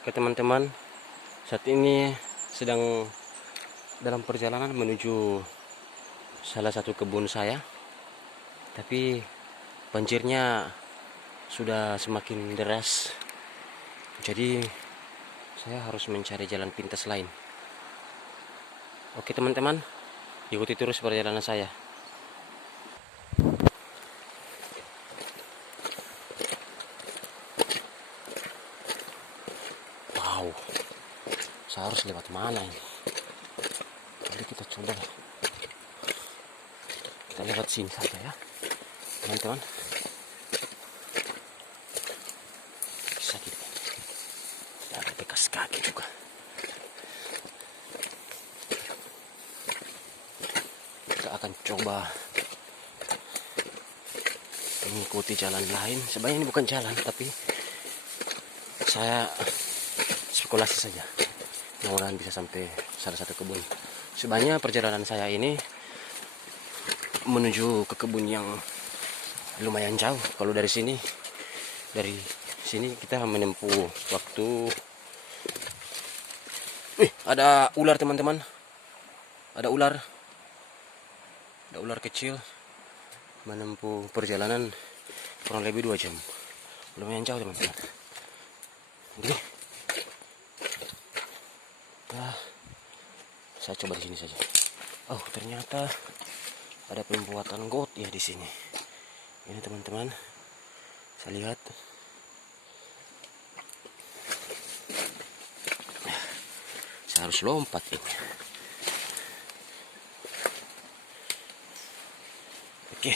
Oke teman-teman, saat ini sedang dalam perjalanan menuju salah satu kebun saya. Tapi banjirnya sudah semakin deras. Jadi saya harus mencari jalan pintas lain. Oke teman-teman, ikuti terus perjalanan saya. Wow, saya harus lewat mana ini? Jadi kita coba. Kita lewat sini saja ya, teman-teman. Bisa gitu. Ada bekas kaki juga. Kita akan coba mengikuti jalan lain. Sebenarnya ini bukan jalan, tapi saya spekulasi saja. Mudah-mudahan bisa sampai salah satu kebun. Sebenarnya perjalanan saya ini menuju ke kebun yang lumayan jauh. Kalau dari sini kita menempuh waktu. Ada ular teman-teman. Ada ular kecil. Menempuh perjalanan kurang lebih 2 jam. Lumayan jauh teman-teman. Jadi saya coba di sini saja. Oh, ternyata ada pembuatan got ya di sini. Ini teman-teman, saya lihat. Saya harus lompat ini. Oke.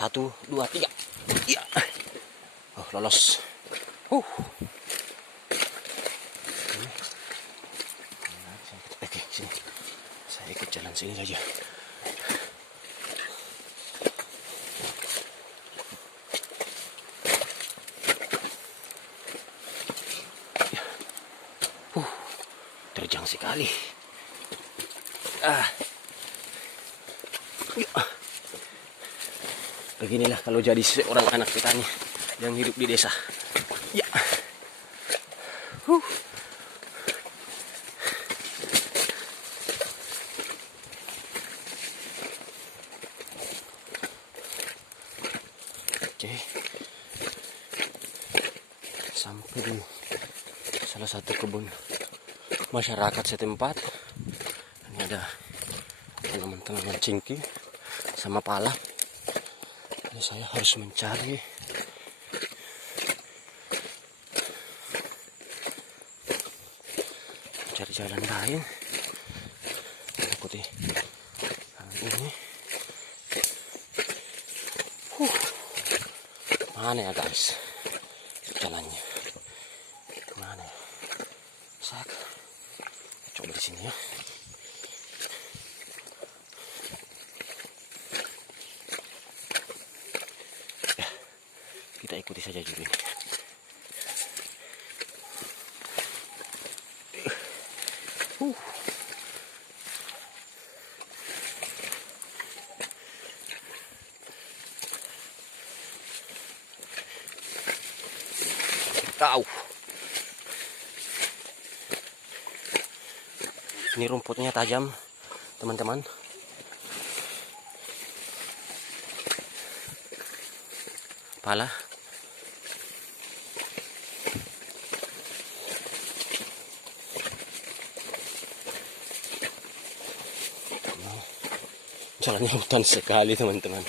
1, 2, 3. Iya. Oh, lolos. Oke, sini. Saya ikut jalan sini saja. Terjang sekali. Beginilah kalau jadi seorang anak petani yang hidup di desa. Ya. Oke. Sampai di salah satu kebun masyarakat setempat. Ini ada tanaman-tanaman cingkih sama pala. Ini saya harus mencari jalan lain. Ikuti jalan ini. Mana ya guys jalannya? Mana ya? Saya coba di sini ya. Kita ikuti saja dulu ini. Tahu. Ini rumputnya tajam, teman-teman. Pala. Jalannya hutan sekali, teman-teman.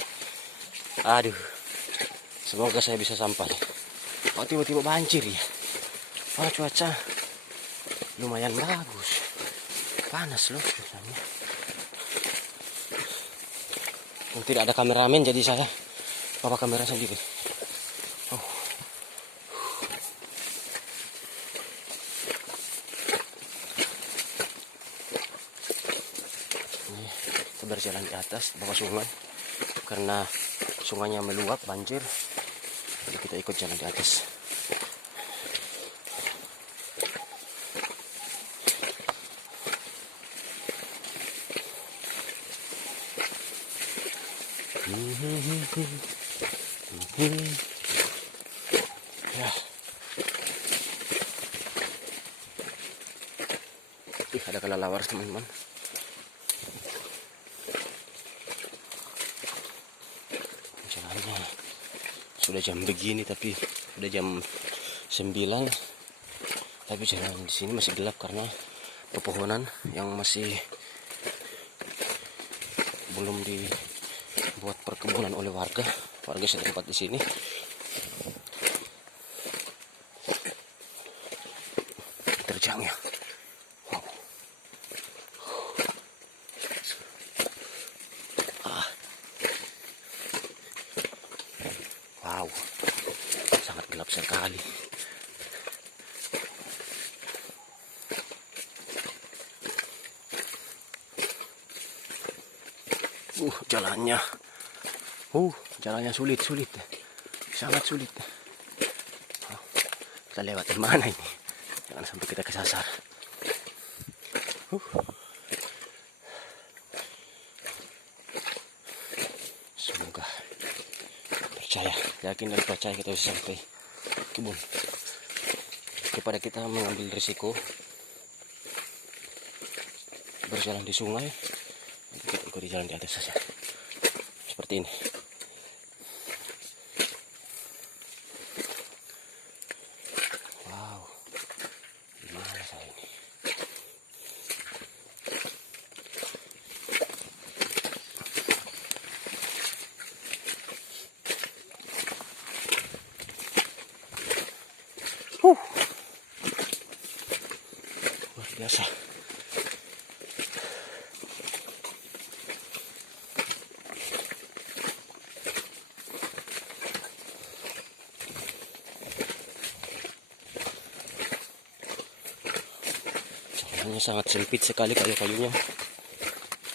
Aduh. Semoga saya bisa sampai. Oh, tiba-tiba banjir ya. Oh, cuaca lumayan bagus. Panas loh cuacanya. Tidak ada kameramen, jadi saya bawa kamera sendiri. Oh. Ini kita berjalan di atas bawah sungai. Karena sungainya meluap banjir. Jadi kita ikut jalan di atas. Ya. Ih, ada kelelawar teman-teman. Jalannya sudah jam begini, tapi sudah jam 9, tapi jalan di sini masih gelap karena pepohonan yang masih belum dibuat perkebunan oleh warga setempat di sini. Terjang ya. Wow. Wow. Sangat gelap sekali. Jalannya sulit, sangat sulit. Kita lewat di mana ini? Jangan sampai kita kesasar. Semoga yakin dan percaya kita bisa sampai kebun. Daripada kita mengambil risiko berjalan di sungai, kita ikuti jalan di atas saja. Seperti ini. Wow, gimana saya ini? Luar biasa. Jalannya sangat sempit sekali, kayu-kayunya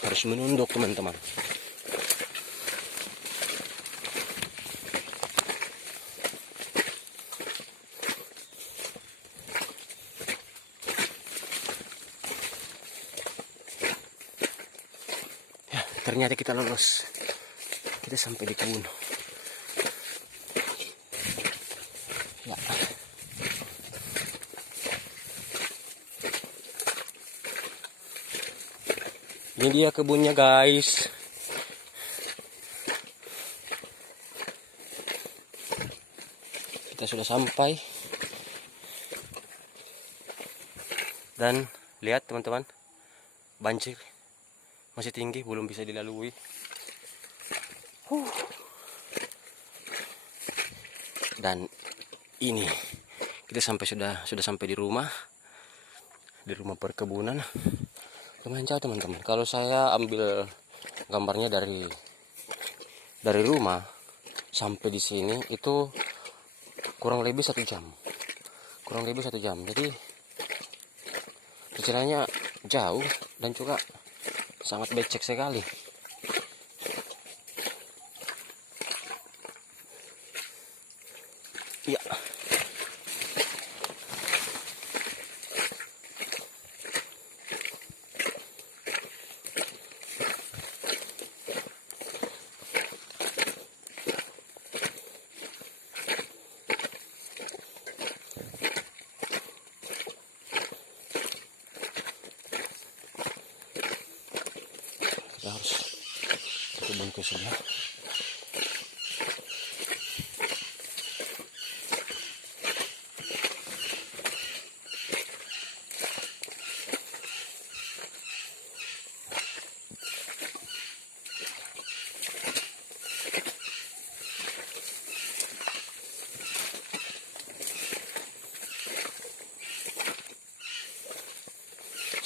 harus menunduk teman-teman. Ya, ternyata kita lolos. Kita sampai di kebun. Ya. Ini dia kebunnya, guys. Kita sudah sampai. Dan lihat teman-teman, banjir masih tinggi, belum bisa dilalui. Dan ini kita sudah sampai di rumah perkebunan. Lumayan jauh teman-teman. Kalau saya ambil gambarnya dari rumah sampai di sini itu kurang lebih 1 jam. Jadi perjalanannya jauh dan juga sangat becek sekali. Ya. Kita harus ke kebun ke sebelah.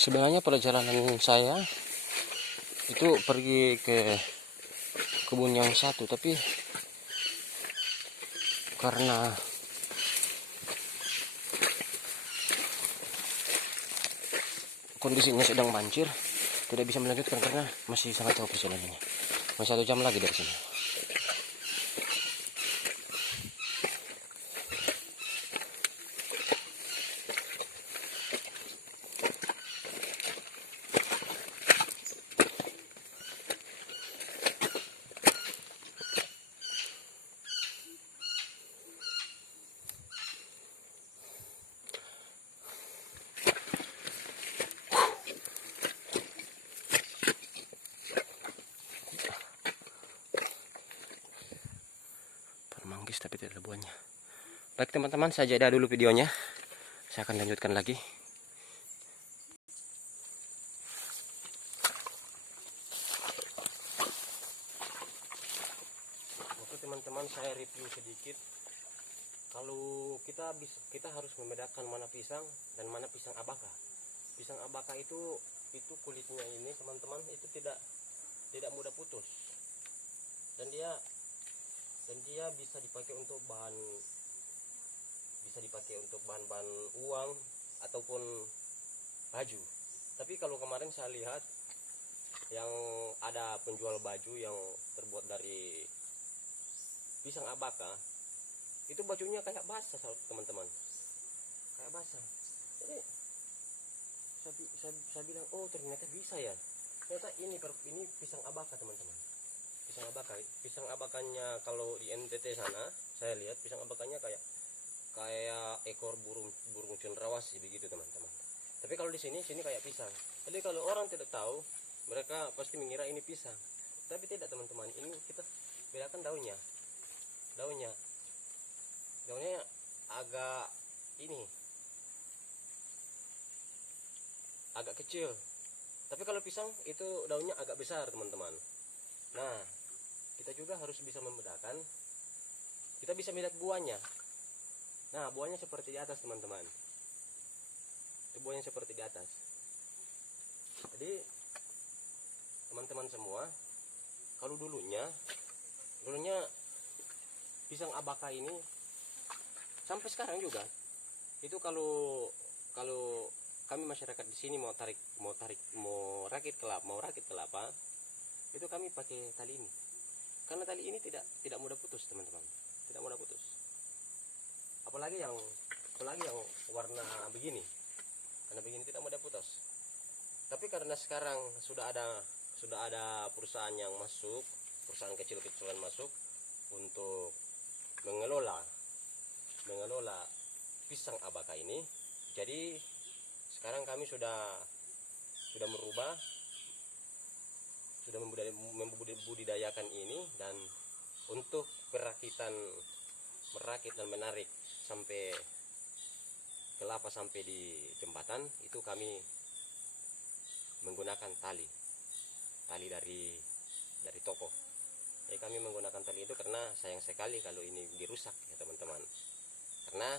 Sebenarnya perjalanan saya itu pergi ke kebun yang satu, tapi karena kondisinya sedang banjir, tidak bisa melanjutkan karena masih sangat jauh perjalanannya. Masih 1 jam lagi dari sini. manggis tapi tidak ada buahnya. Baik teman-teman, saya jeda dulu videonya. Saya akan lanjutkan lagi. Oke teman-teman, saya review sedikit. Kalau kita harus membedakan mana pisang dan mana pisang abaka. Pisang abaka itu kulitnya ini teman-teman itu tidak mudah putus. Dan dia bisa dipakai untuk bahan-bahan uang ataupun baju. Tapi kalau kemarin saya lihat yang ada penjual baju yang terbuat dari pisang abaka, itu bajunya kayak basah teman-teman, kayak basah. Jadi saya bilang, oh ternyata bisa ya, ternyata ini pisang abaka teman-teman. Pisang abakannya kalau di NTT sana saya lihat pisang abakannya kayak ekor burung cendrawasih begitu teman-teman. Tapi kalau di sini kayak pisang. Jadi kalau orang tidak tahu, mereka pasti mengira ini pisang. Tapi tidak teman-teman, ini kita bedakan daunnya agak kecil. Tapi kalau pisang itu daunnya agak besar teman-teman. Nah, kita juga harus bisa membedakan. Kita bisa melihat buahnya. Nah, buahnya seperti di atas teman-teman. Itu buahnya seperti di atas. Jadi teman-teman semua, kalau dulunya pisang abaka ini sampai sekarang juga itu kalau kami masyarakat di sini mau rakit kelapa, itu kami pakai tali ini. Karena tali ini tidak mudah putus teman-teman, tidak mudah putus. Apalagi yang warna begini, karena begini tidak mudah putus. Tapi karena sekarang sudah ada perusahaan yang masuk, perusahaan kecil-kecilan masuk untuk mengelola pisang abaka ini. Jadi sekarang kami sudah membudidayakan ini, dan untuk merakit dan menarik sampai kelapa sampai di jembatan itu kami menggunakan tali dari toko. Jadi kami menggunakan tali itu karena sayang sekali kalau ini dirusak ya teman-teman. Karena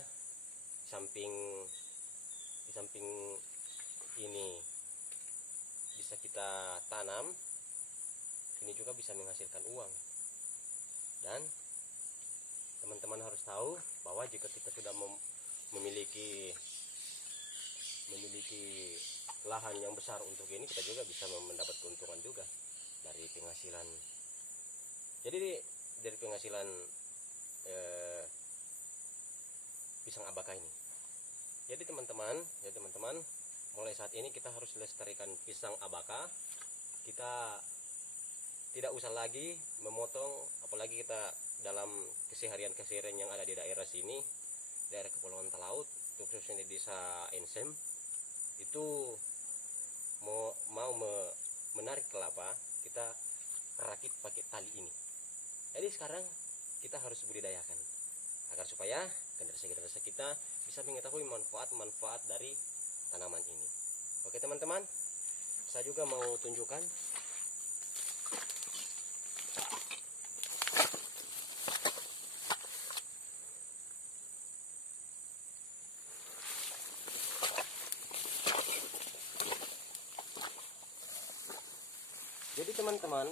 di samping ini bisa kita tanam, ini juga bisa menghasilkan uang. Dan teman-teman harus tahu bahwa jika kita sudah memiliki lahan yang besar untuk ini, kita juga bisa mendapat keuntungan juga dari penghasilan. Jadi dari penghasilan pisang abaka ini. Jadi teman-teman, mulai saat ini kita harus lestarikan pisang abaka. Kita tidak usah lagi memotong, apalagi kita dalam keseharian yang ada di daerah sini, daerah Kepulauan Talaut, khususnya di desa Ensem, itu mau menarik kelapa, kita rakit pakai tali ini. Jadi sekarang kita harus budidayakan agar supaya generasi kita bisa mengetahui manfaat dari tanaman ini. Oke teman-teman, saya juga mau tunjukkan. Jadi teman-teman,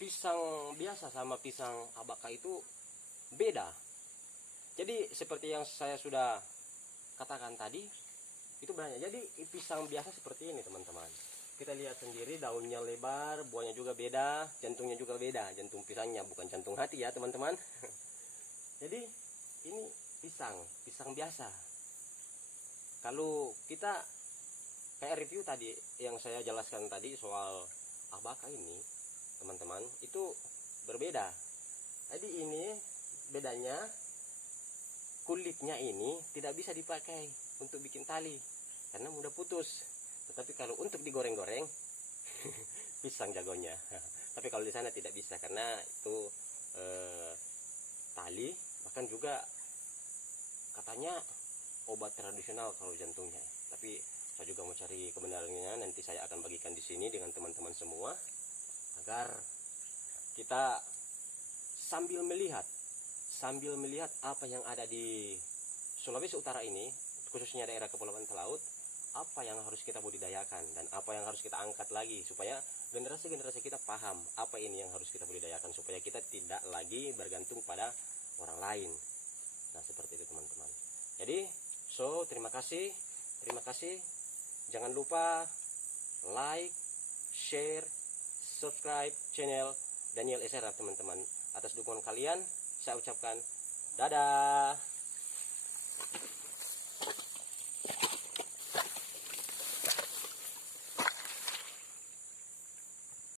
pisang biasa sama pisang abaka itu beda. Jadi seperti yang saya sudah katakan tadi, itu banyak. Jadi pisang biasa seperti ini teman-teman. Kita lihat sendiri, daunnya lebar, buahnya juga beda, jantungnya juga beda. Jantung pisangnya bukan jantung hati ya teman-teman. Jadi ini pisang biasa. Kalau kita kayak review tadi yang saya jelaskan tadi soal abaka ini teman-teman, itu berbeda. Jadi ini bedanya, kulitnya ini tidak bisa dipakai untuk bikin tali karena mudah putus. Tetapi kalau untuk digoreng-goreng pisang jagonya. Tapi kalau di sana tidak bisa karena itu mendengarkan juga katanya obat tradisional kalau jantungnya. Tapi saya juga mau cari kebenarannya, nanti saya akan bagikan di sini dengan teman-teman semua agar kita sambil melihat apa yang ada di Sulawesi Utara ini, khususnya daerah Kepulauan Talaut, apa yang harus kita budidayakan dan apa yang harus kita angkat lagi supaya generasi-generasi kita paham apa ini yang harus kita budidayakan supaya kita tidak lagi bergantung pada orang lain. Nah, seperti itu teman-teman. Jadi, terima kasih. Jangan lupa like, share, subscribe channel Daniel Esera teman-teman. Atas dukungan kalian, saya ucapkan dadah.